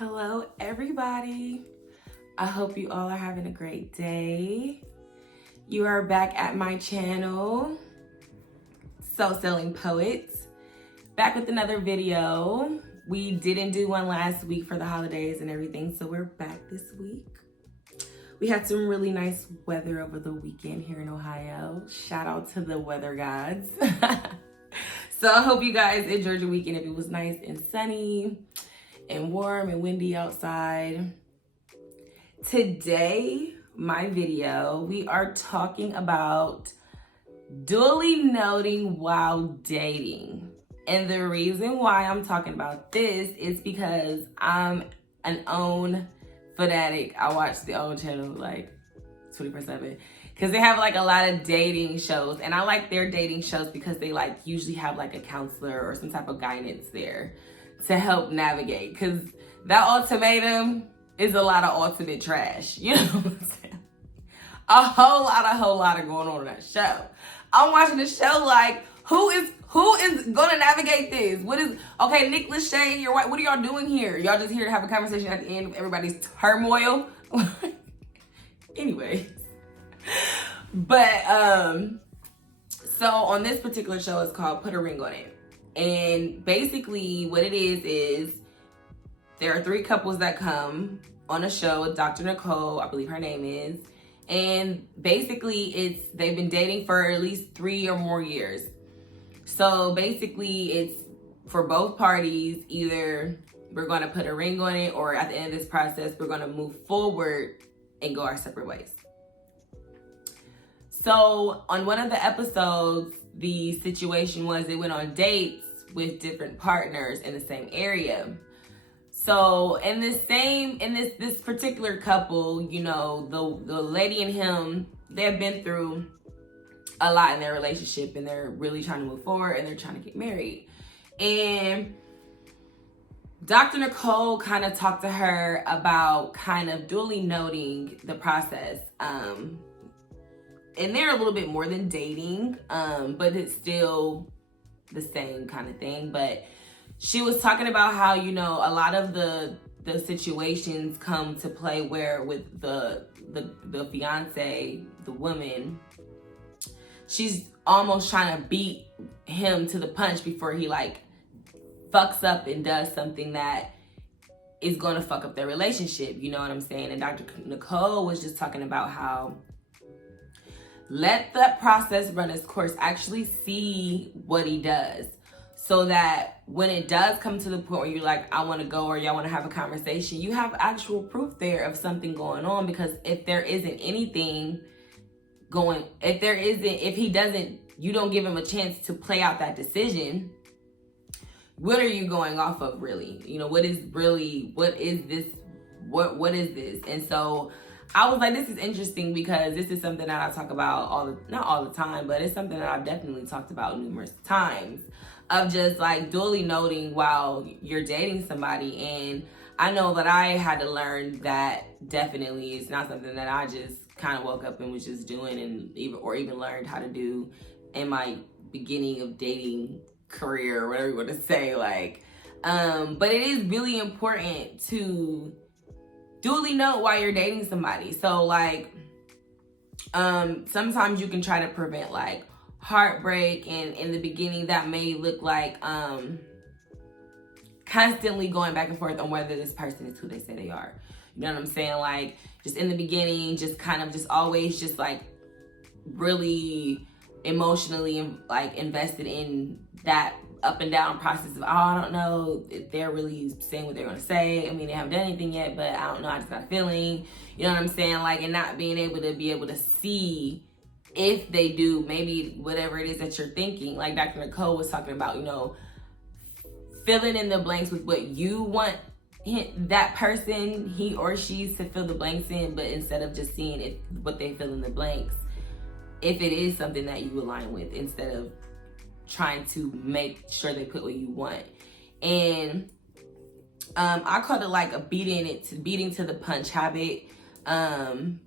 Hello, everybody. I hope you all are having a great day. You are back at my channel, SoulSailingPoet, back with another video. We didn't do one last week for the holidays and everything, so we're back this week. We had some really nice weather over the weekend here in Ohio. Shout out to the weather gods. So I hope you guys enjoyed your weekend if it was nice and sunny and warm and windy outside. Today, my video, we are talking about duly noting while dating. And the reason why I'm talking about this is because I'm an OWN fanatic. I watch the OWN channel like 24/7 because they have like a lot of dating shows, and I like their dating shows because they like usually have like a counselor or some type of guidance there to help navigate, because that ultimatum is a lot of ultimate trash, you know what I'm saying? A whole lot of going on in that show. I'm watching the show like, who is gonna navigate this? Okay, Nick Lachey, you're white, what are y'all doing here? Y'all just here to have a conversation at the end of everybody's turmoil? Anyways. But so on this particular show, it's called Put a Ring on It. And basically what it is there are 3 couples that come on a show with Dr. Nicole, I believe her name is. And basically they've been dating for at least 3 or more years. So basically it's for both parties, either we're gonna put a ring on it, or at the end of this process, we're gonna move forward and go our separate ways. So on one of the episodes, the situation was they went on dates with different partners in the same area. So in this particular couple, you know, the lady and him, they have been through a lot in their relationship, and they're really trying to move forward, and they're trying to get married. And Dr. Nicole kind of talked to her about kind of duly noting the process. And they're a little bit more than dating, but it's still the same kind of thing. But she was talking about how, you know, a lot of the situations come to play where with the fiance, the woman, she's almost trying to beat him to the punch before he like fucks up and does something that is going to fuck up their relationship. You know what I'm saying? And Dr. Nicole was just talking about how let that process run its course. Actually see what he does, so that when it does come to the point where you're like, I want to go, or y'all want to have a conversation, you have actual proof there of something going on. Because if there isn't anything going, if he doesn't, you don't give him a chance to play out that decision, what are you going off of really? You know, what is this? What is this? And so I was like, this is interesting, because this is something that I talk about not all the time, but it's something that I've definitely talked about numerous times, of just like duly noting while you're dating somebody. And I know that I had to learn that definitely it's not something that I just kind of woke up and was just doing, and even learned how to do in my beginning of dating career, or whatever you want to say. Like, but it is really important to duly note while you're dating somebody. So like, sometimes you can try to prevent like heartbreak, and in the beginning that may look like constantly going back and forth on whether this person is who they say they are. You know what I'm saying? Like, just in the beginning, just kind of just always just like really emotionally like invested in that up and down process of, oh, I don't know if they're really saying what they're gonna say. I mean, they haven't done anything yet, but I don't know, I just got a feeling. You know what I'm saying? Like, and not being able to see if they do maybe whatever it is that you're thinking. Like Dr. Nicole was talking about, you know, filling in the blanks with what you want that person, he or she, to fill the blanks in, but instead of just seeing what they fill in the blanks, if it is something that you align with, instead of trying to make sure they put what you want. And I call it like a beating to the punch habit.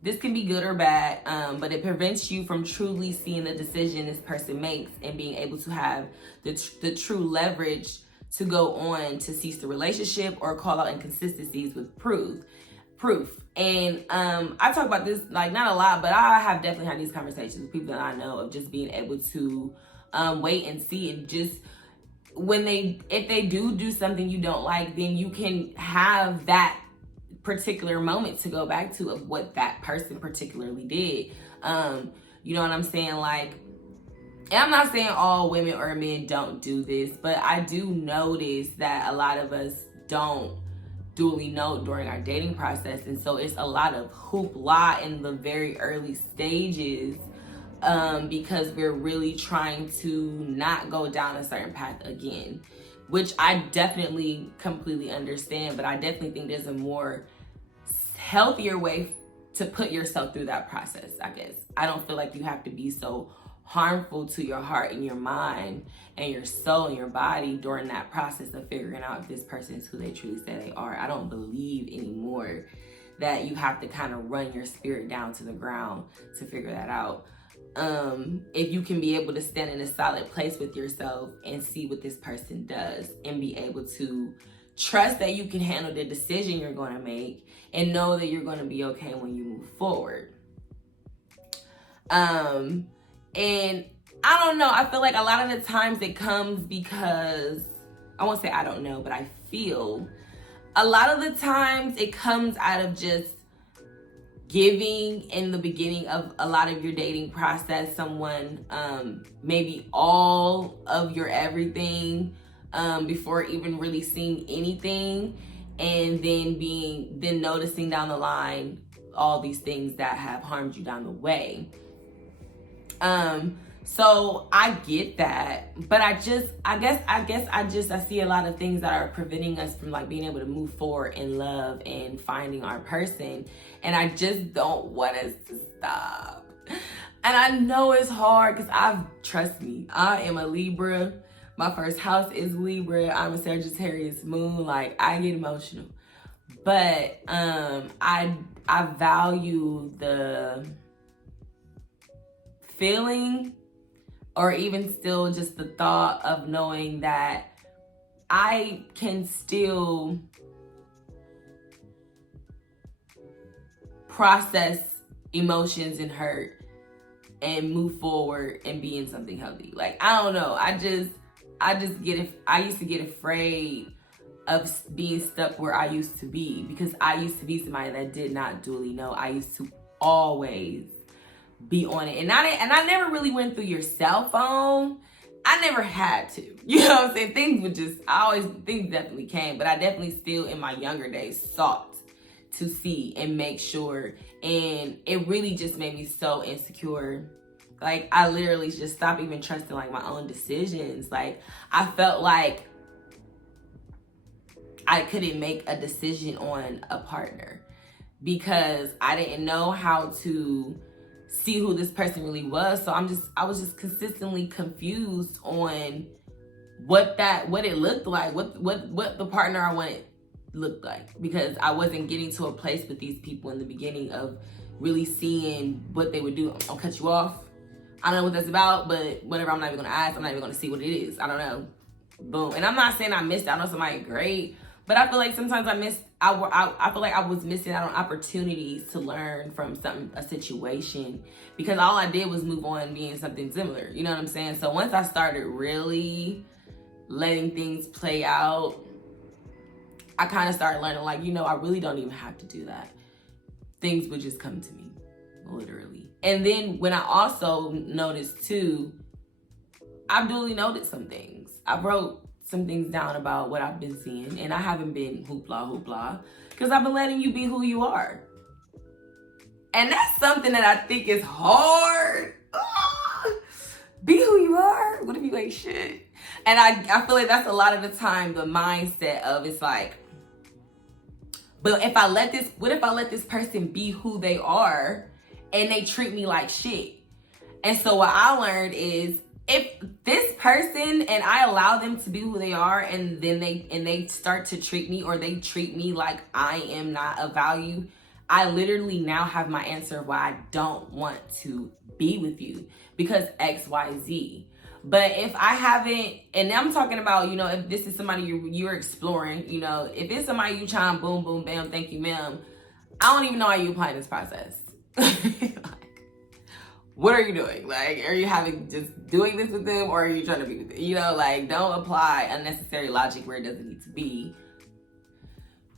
This can be good or bad, but it prevents you from truly seeing the decision this person makes and being able to have the true leverage to go on to cease the relationship or call out inconsistencies with proof. And I talk about this, like, not a lot, but I have definitely had these conversations with people that I know, of just being able to wait and see, and just if they do something you don't like, then you can have that particular moment to go back to of what that person particularly did. You know what I'm saying? Like, and I'm not saying all women or men don't do this, but I do notice that a lot of us don't duly note during our dating process. And so it's a lot of hoopla in the very early stages, because we're really trying to not go down a certain path again, which I definitely completely understand, but I definitely think there's a more healthier way to put yourself through that process, I guess. I don't feel like you have to be so harmful to your heart and your mind and your soul and your body during that process of figuring out if this person is who they truly say they are. I don't believe anymore that you have to kind of run your spirit down to the ground to figure that out. If you can be able to stand in a solid place with yourself and see what this person does, and be able to trust that you can handle the decision you're going to make, and know that you're going to be okay when you move forward. And I don't know, I feel like a lot of the times it comes because, I won't say I don't know, but I feel a lot of the times it comes out of just giving in the beginning of a lot of your dating process someone maybe all of your everything before even really seeing anything, and then noticing down the line all these things that have harmed you down the way. So I get that, but I see a lot of things that are preventing us from, like, being able to move forward in love and finding our person. And I just don't want us to stop. And I know it's hard, because trust me, I am a Libra. My first house is Libra. I'm a Sagittarius moon. Like, I get emotional, but, I value the feeling, or even still just the thought of knowing that I can still process emotions and hurt and move forward and be in something healthy. Like, I don't know. I used to get afraid of being stuck where I used to be, because I used to be somebody that did not duly know. I used to always be on it, and I never really went through your cell phone. I never had to, you know what I'm saying? Things definitely came, but I definitely still in my younger days sought to see and make sure, and it really just made me so insecure. Like, I literally just stopped even trusting, like, my own decisions. Like, I felt like I couldn't make a decision on a partner because I didn't know how to see who this person really was. So I was just consistently confused on what it looked like, what the partner I wanted looked like, because I wasn't getting to a place with these people in the beginning of really seeing what they would do. I'll cut you off. I don't know what that's about, but whatever, I'm not even gonna ask. I'm not even gonna see what it is. I don't know. Boom. And I'm not saying I missed out on somebody great, but I feel like sometimes I feel like I was missing out on opportunities to learn from a situation, because all I did was move on being something similar. You know what I'm saying? So once I started really letting things play out, I kind of started learning, like, I really don't even have to do that. Things would just come to me, literally. And then when I also noticed too, I've duly noted some things. I wrote some things down about what I've been seeing, and I haven't been hoopla, because I've been letting you be who you are. And that's something that I think is hard. Be who you are. What if you ain't shit? And I feel like that's a lot of the time the mindset of, it's like, but what if I let this person be who they are and they treat me like shit? And so what I learned is, if this person and I allow them to be who they are, and then they start to treat me, or they treat me like I am not of value, I literally now have my answer of why I don't want to be with you, because XYZ. But if I haven't, and I'm talking about, you know, if this is somebody you're exploring, you know, if it's somebody you trying, boom, boom, bam, thank you, ma'am, I don't even know how you apply this process. Like, what are you doing? Like, are you just doing this with them, or are you trying to be with them? You know, like, don't apply unnecessary logic where it doesn't need to be.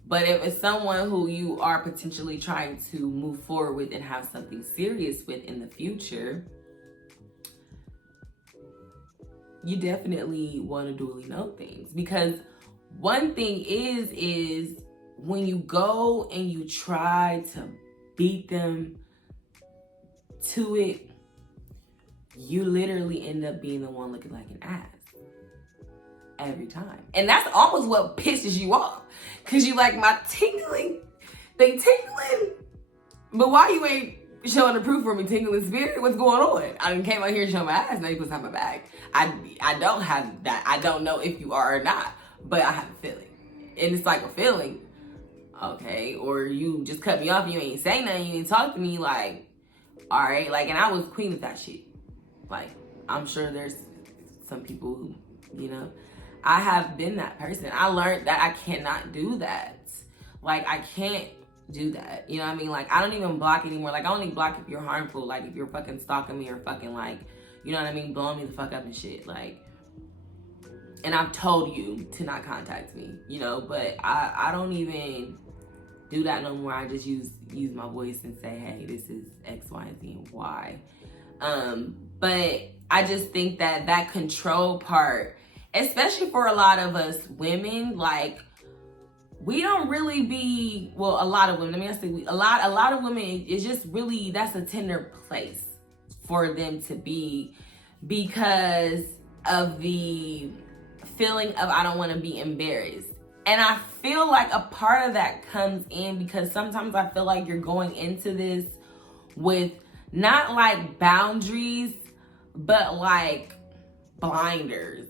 But if it's someone who you are potentially trying to move forward with and have something serious with in the future, you definitely want to duly note things. Because one thing is when you go and you try to beat them to it, you literally end up being the one looking like an ass every time. And that's almost what pisses you off, because you like, my tingling, they tingling, but why you ain't showing the proof for me, tingling spirit? What's going on? I done came out here and showed my ass, now you put something back. I don't have that. I don't know if you are or not, but I have a feeling. And it's like a feeling, okay? Or you just cut me off, you ain't say nothing, you ain't talk to me, like, all right, like, and I was queen of that shit. Like, I'm sure there's some people who, you know, I have been that person. I learned that I cannot do that. Like, I can't do that. You know what I mean? Like, I don't even block anymore. Like, I only block if you're harmful. Like, if you're fucking stalking me or fucking, like, you know what I mean, blowing me the fuck up and shit. Like, and I've told you to not contact me, you know, but I don't even do that no more. I just use my voice and say, hey, this is X, Y, and Z and Y. But I just think that control part, especially for a lot of us women, like, we don't really be, well, a lot of women, let me just say, a lot of women, it's just really, that's a tender place for them to be, because of the feeling of, I don't want to be embarrassed. And I feel like a part of that comes in because sometimes I feel like you're going into this with not like boundaries, but like blinders.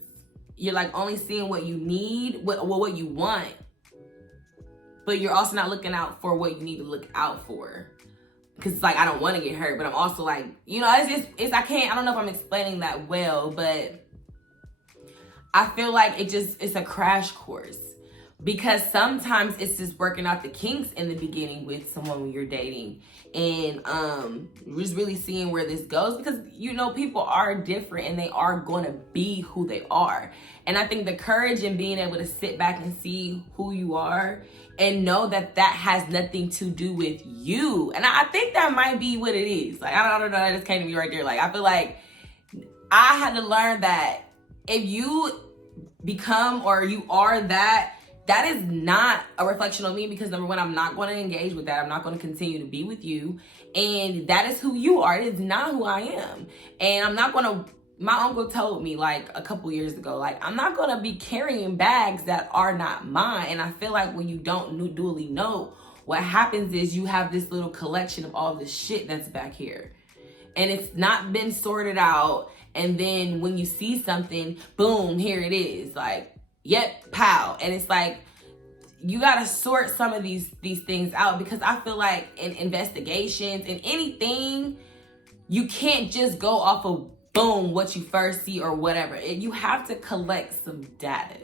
You're like only seeing what you need, what you want, but you're also not looking out for what you need to look out for. Cause it's like, I don't want to get hurt, but I'm also like, you know, I don't know if I'm explaining that well, but I feel like it's a crash course. Because sometimes it's just working out the kinks in the beginning with someone when you're dating, and just really seeing where this goes, because, you know, people are different and they are going to be who they are. And I think the courage in being able to sit back and see who you are and know that has nothing to do with you. And I think that might be what it is. Like, I don't know, that just came to me right there. Like, I feel like I had to learn that if you become or you are that is not a reflection on me, because number one, I'm not going to engage with that. I'm not going to continue to be with you. And that is who you are. It is not who I am. And I'm not going to, my uncle told me like a couple years ago, like, I'm not going to be carrying bags that are not mine. And I feel like when you don't duly know, what happens is you have this little collection of all this shit that's back here. And it's not been sorted out. And then when you see something, boom, here it is. Like, yep, pow. And it's like, you gotta sort some of these things out, because I feel like in investigations, in anything, you can't just go off of boom, what you first see or whatever. You have to collect some data.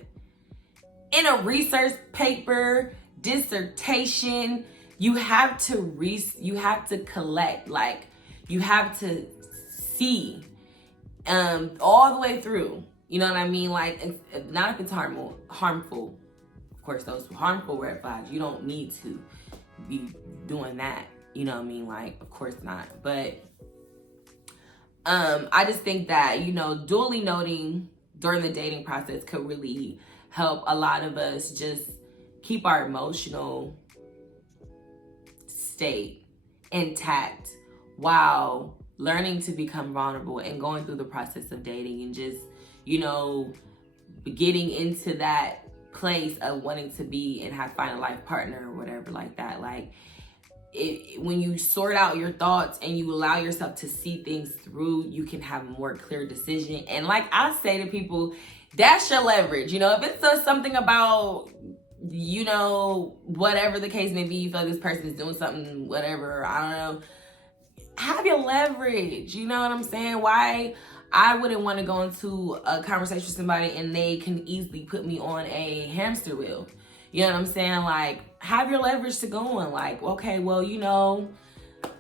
In a research paper, dissertation, you have to collect, like, you have to see all the way through. You know what I mean? Like, not if it's harmful. Of course, those harmful red flags, you don't need to be doing that. You know what I mean? Like, of course not. But I just think that, you know, duly noting during the dating process could really help a lot of us just keep our emotional state intact while learning to become vulnerable and going through the process of dating, and just, you know, getting into that place of wanting to be and find a life partner or whatever like that. Like, when you sort out your thoughts and you allow yourself to see things through, you can have a more clear decision. And like I say to people, that's your leverage. You know, if it says something about, you know, whatever the case may be, you feel like this person is doing something, whatever, I don't know, have your leverage. You know what I'm saying? Why? I wouldn't want to go into a conversation with somebody and they can easily put me on a hamster wheel. You know what I'm saying? Like, have your leverage to go on. Like, okay, well, you know,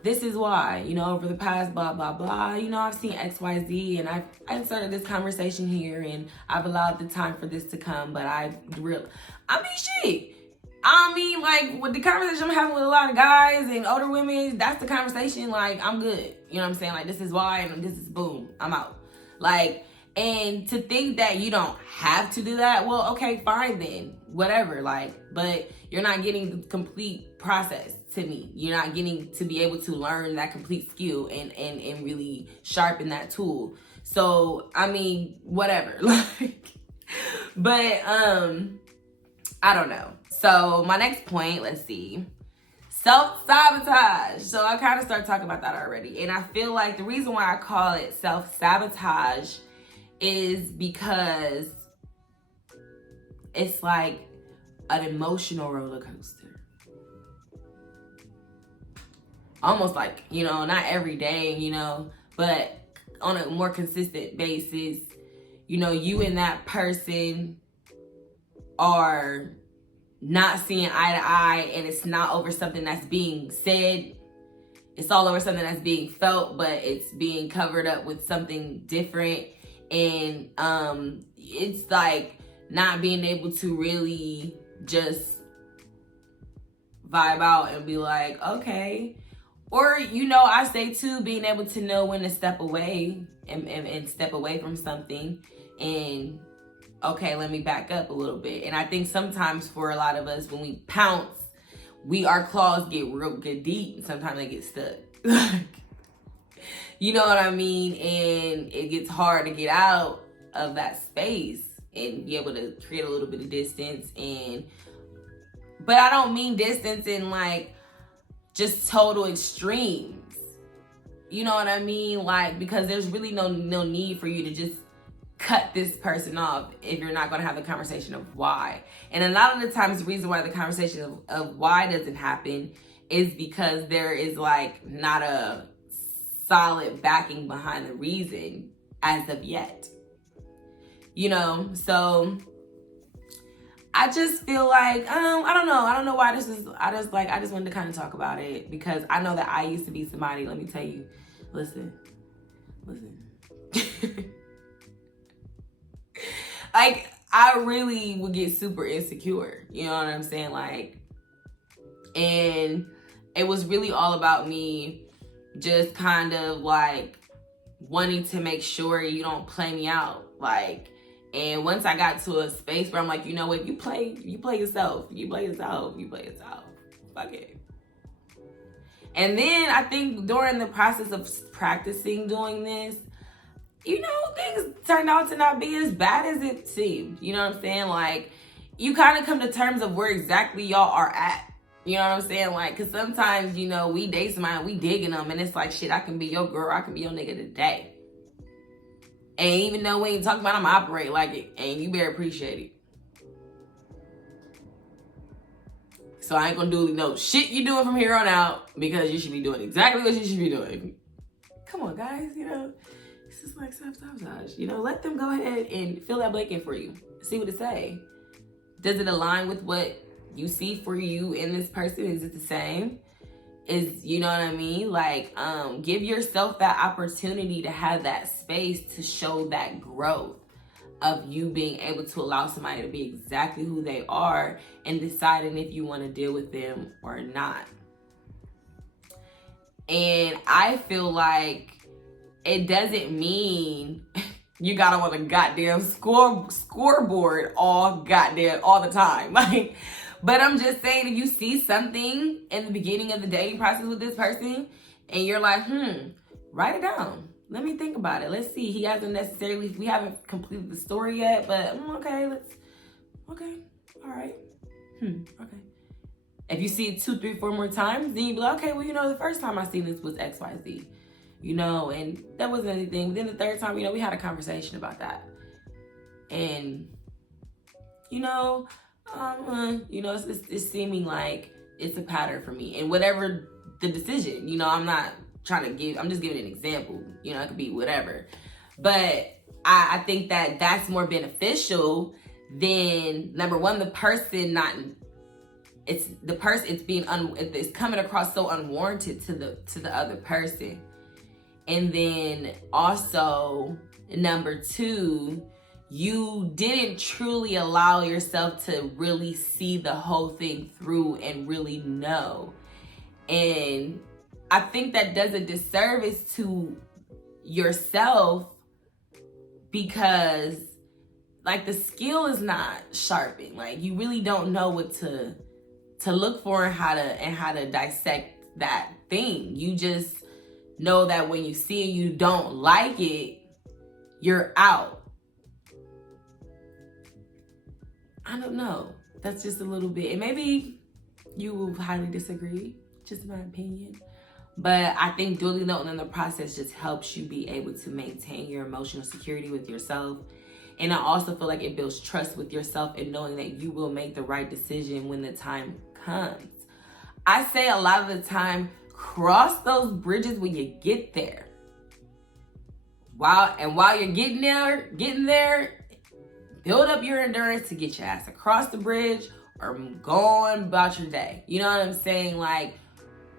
this is why, you know, over the past blah, blah, blah, you know, I've seen X, Y, Z, and I inserted this conversation here, and I've allowed the time for this to come, but shit. I mean, like, with the conversation I'm having with a lot of guys and older women, that's the conversation, like, I'm good. You know what I'm saying? Like, this is why, and this is boom, I'm out. Like, and to think that you don't have to do that, well, okay, fine then, whatever, like, but you're not getting the complete process to me. You're not getting to be able to learn that complete skill and really sharpen that tool. So, I mean, whatever, like, but, I don't know. So, my next point, let's see. Self-sabotage. So I kind of started talking about that already. And I feel like the reason why I call it self-sabotage is because it's like an emotional roller coaster. Almost like, you know, not every day, you know, but on a more consistent basis, you know, you and that person are not seeing eye to eye, and it's not over something that's being said. It's all over something that's being felt, but it's being covered up with something different. And it's like not being able to really just vibe out and be like, okay. Or, you know, I say too, being able to know when to step away and step away from something and, okay, let me back up a little bit. And I think sometimes for a lot of us, when we pounce, our claws get deep, and sometimes they get stuck. You know what I mean? And it gets hard to get out of that space and be able to create a little bit of distance. But I don't mean distance in like just total extremes. You know what I mean? Like, because there's really no need for you to just cut this person off if you're not going to have the conversation of why. And a lot of the times the reason why the conversation of why doesn't happen is because there is like not a solid backing behind the reason as of yet. You know, so I just feel like, I don't know why this is, I just wanted to kind of talk about it because I know that I used to be somebody, let me tell you, listen. Like, I really would get super insecure, you know what I'm saying? Like, and it was really all about me just kind of like wanting to make sure you don't play me out. Like, and once I got to a space where I'm like, you know what, you play yourself. Fuck it. And then I think during the process of practicing doing this, you know, things turned out to not be as bad as it seemed. You know what I'm saying? Like, you kind of come to terms of where exactly y'all are at. You know what I'm saying? Like, because sometimes, you know, we date somebody, we digging them, and it's like, shit, I can be your girl, I can be your nigga today. And even though we ain't talking about, I'm gonna operate like it, and you better appreciate it. So I ain't gonna do no shit you doing from here on out, because you should be doing exactly what you should be doing. Come on, guys, you know. It's just like self-sabotage. You know, let them go ahead and fill that blanket for you. See what it say. Does it align with what you see for you in this person? Is it the same? You know what I mean? Like, give yourself that opportunity to have that space to show that growth of you being able to allow somebody to be exactly who they are and deciding if you want to deal with them or not. And I feel like it doesn't mean you gotta want a goddamn scoreboard all the time. Like, but I'm just saying, if you see something in the beginning of the dating process with this person and you're like, write it down. Let me think about it. Let's see. We haven't completed the story yet, but okay, all right. Okay. If you see it 2, 3, 4 more times, then you be like, okay, well, you know, the first time I seen this was X, Y, Z. You know, and that wasn't anything. But then the third time, you know, we had a conversation about that. And, you know, it's seeming like it's a pattern for me. And whatever the decision, you know, I'm just giving an example. You know, it could be whatever. But I think that that's more beneficial than, number one, the person not, it's the person, it's coming across so unwarranted to the other person. And then also, number two, you didn't truly allow yourself to really see the whole thing through and really know. And I think that does a disservice to yourself, because like the skill is not sharpened. Like you really don't know what to look for and how to dissect that thing. You just know that when you see it, you don't like it, you're out. I don't know. That's just a little bit, and maybe you will highly disagree, just my opinion. But I think duly noting in the process just helps you be able to maintain your emotional security with yourself. And I also feel like it builds trust with yourself and knowing that you will make the right decision when the time comes. I say a lot of the time, cross those bridges when you get there. While you're getting there, build up your endurance to get your ass across the bridge or go on about your day. You know what I'm saying? Like,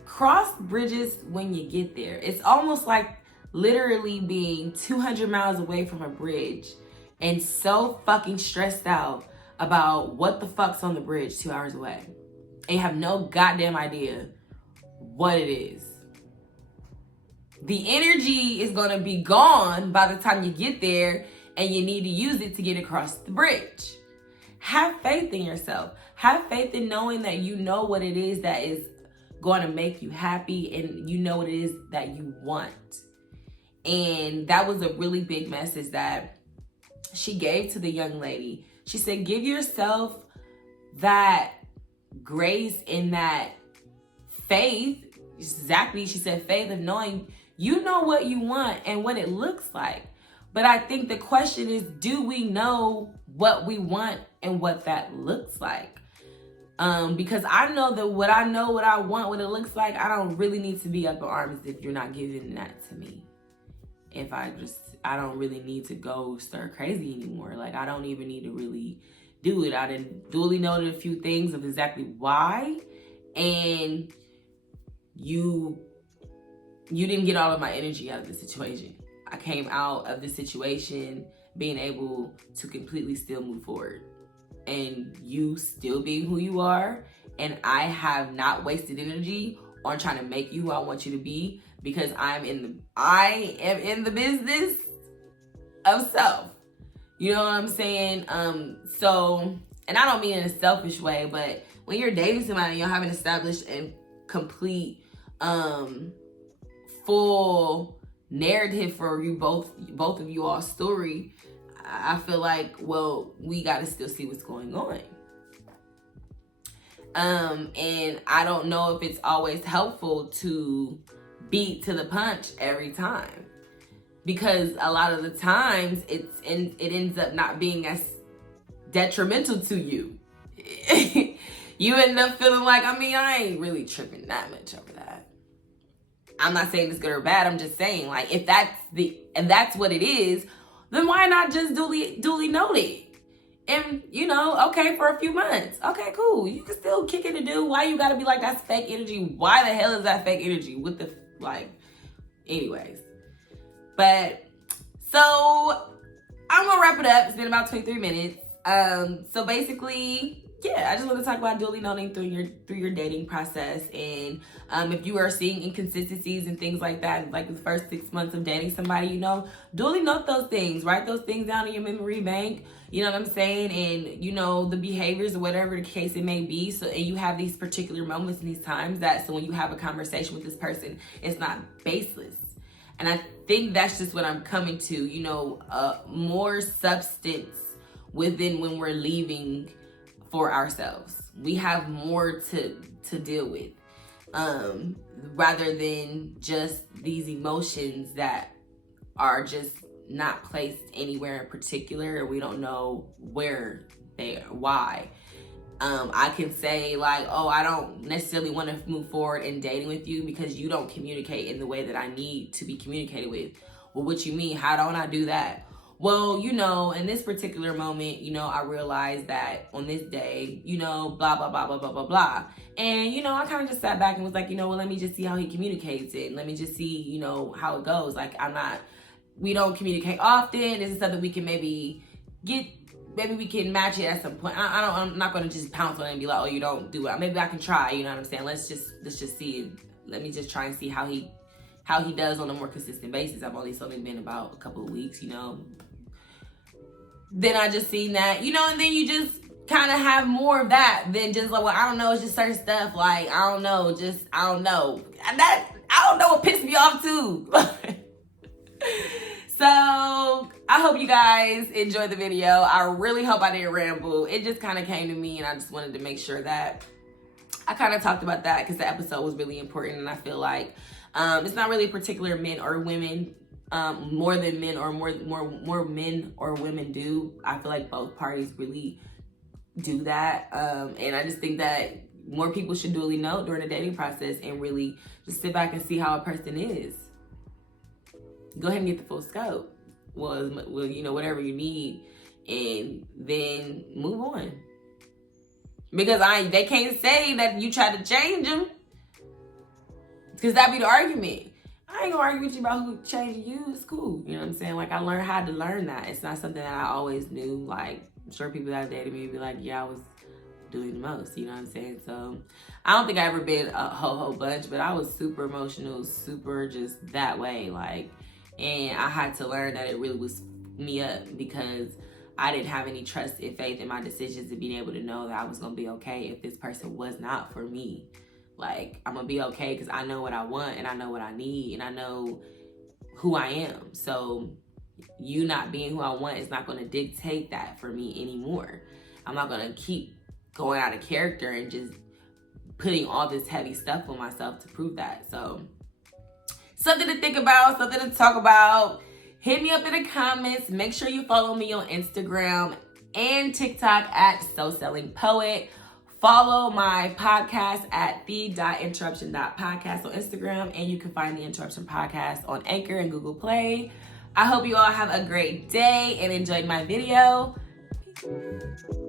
cross bridges when you get there. It's almost like literally being 200 miles away from a bridge and so fucking stressed out about what the fuck's on the bridge 2 hours away. And you have no goddamn idea what it is. The energy is gonna be gone by the time you get there, and you need to use it to get across the bridge. Have faith in yourself. Have faith in knowing that you know what it is that is going to make you happy, and you know what it is that you want. And that was a really big message that she gave to the young lady. She said, give yourself that grace and that faith. Exactly, she said faith of knowing you know what you want and what it looks like. But I think the question is, do we know what we want and what that looks like? Because I know that what I want, what it looks like, I don't really need to be up in arms if you're not giving that to me. I don't really need to go stir crazy anymore. Like, I don't even need to really do it. I done duly noted a few things of exactly why, and you didn't get all of my energy out of the situation. I came out of the situation being able to completely still move forward, and you still being who you are. And I have not wasted energy on trying to make you who I want you to be, because I am in the business of self. You know what I'm saying? So, and I don't mean in a selfish way, but when you're dating somebody, you haven't established a complete, full narrative for you both of you all story, I feel like, well, we got to still see what's going on. And I don't know if it's always helpful to beat to the punch every time, because a lot of the times it ends up not being as detrimental to you. You end up feeling like, I ain't really tripping that much over that. I'm not saying it's good or bad. I'm just saying, like, if that's what it is, then why not just duly note it? And, okay, for a few months. Okay, cool. You can still kick it to do. Why you gotta be like, that's fake energy? Why the hell is that fake energy? Anyways. But, so, I'm gonna wrap it up. It's been about 23 minutes. So basically, yeah, I just want to talk about duly noting through your dating process. And if you are seeing inconsistencies and things like that, like the first 6 months of dating somebody, duly note those things. Write those things down in your memory bank. You know what I'm saying? And, the behaviors or whatever the case it may be. So, and you have these particular moments and these times so when you have a conversation with this person, it's not baseless. And I think that's just what I'm coming to, more substance within when we're leaving for ourselves. We have more to deal with, rather than just these emotions that are just not placed anywhere in particular, and we don't know why. I can say like, oh, I don't necessarily want to move forward in dating with you because you don't communicate in the way that I need to be communicated with. well, what you mean? How don't I do that? Well, you know, in this particular moment, you know, I realized that on this day, you know, blah, blah, blah, blah, blah, blah, blah. And, you know, I kind of just sat back and was like, you know, well, let me just see how he communicates it. Let me just see, you know, how it goes. Like, we don't communicate often. This is something we can maybe we can match it at some point. I'm not going to just pounce on it and be like, oh, you don't do it. Maybe I can try, you know what I'm saying? Let's just see. Let me just try and see how he does on a more consistent basis. I've only been about a couple of weeks, you know. Then I just seen that, you know, and then you just kind of have more of that than just like, well, I don't know, it's just certain stuff. Like, I don't know. I don't know what pissed me off too. So I hope you guys enjoyed the video. I really hope I didn't ramble. It just kind of came to me and I just wanted to make sure that I kind of talked about that because the episode was really important. And I feel like it's not really particular men or women, more than men or more men or women do. I feel like both parties really do that. And I just think that more people should duly note during the dating process and really just sit back and see how a person is. Go ahead and get the full scope. Well, you know, whatever you need, and then move on. Because they can't say that you try to change them. Because that'd be the argument. I ain't gonna argue with you about who changed you. It's cool. You know what I'm saying? Like, I learned how to learn that. It's not something that I always knew. Like, I'm sure people that dated me would be like, yeah, I was doing the most. You know what I'm saying? So, I don't think I ever been a whole bunch, but I was super emotional, super just that way. Like, and I had to learn that it really was me up because I didn't have any trust and faith in my decisions and being able to know that I was gonna be okay if this person was not for me. Like, I'm gonna be okay because I know what I want and I know what I need and I know who I am. So you not being who I want is not gonna dictate that for me anymore. I'm not gonna keep going out of character and just putting all this heavy stuff on myself to prove that. So something to think about, something to talk about. Hit me up in the comments. Make sure you follow me on Instagram and TikTok at SoulSailingPoet. Follow my podcast at the.interruption.podcast on Instagram, and you can find the Interruption Podcast on Anchor and Google Play. I hope you all have a great day and enjoyed my video. Peace.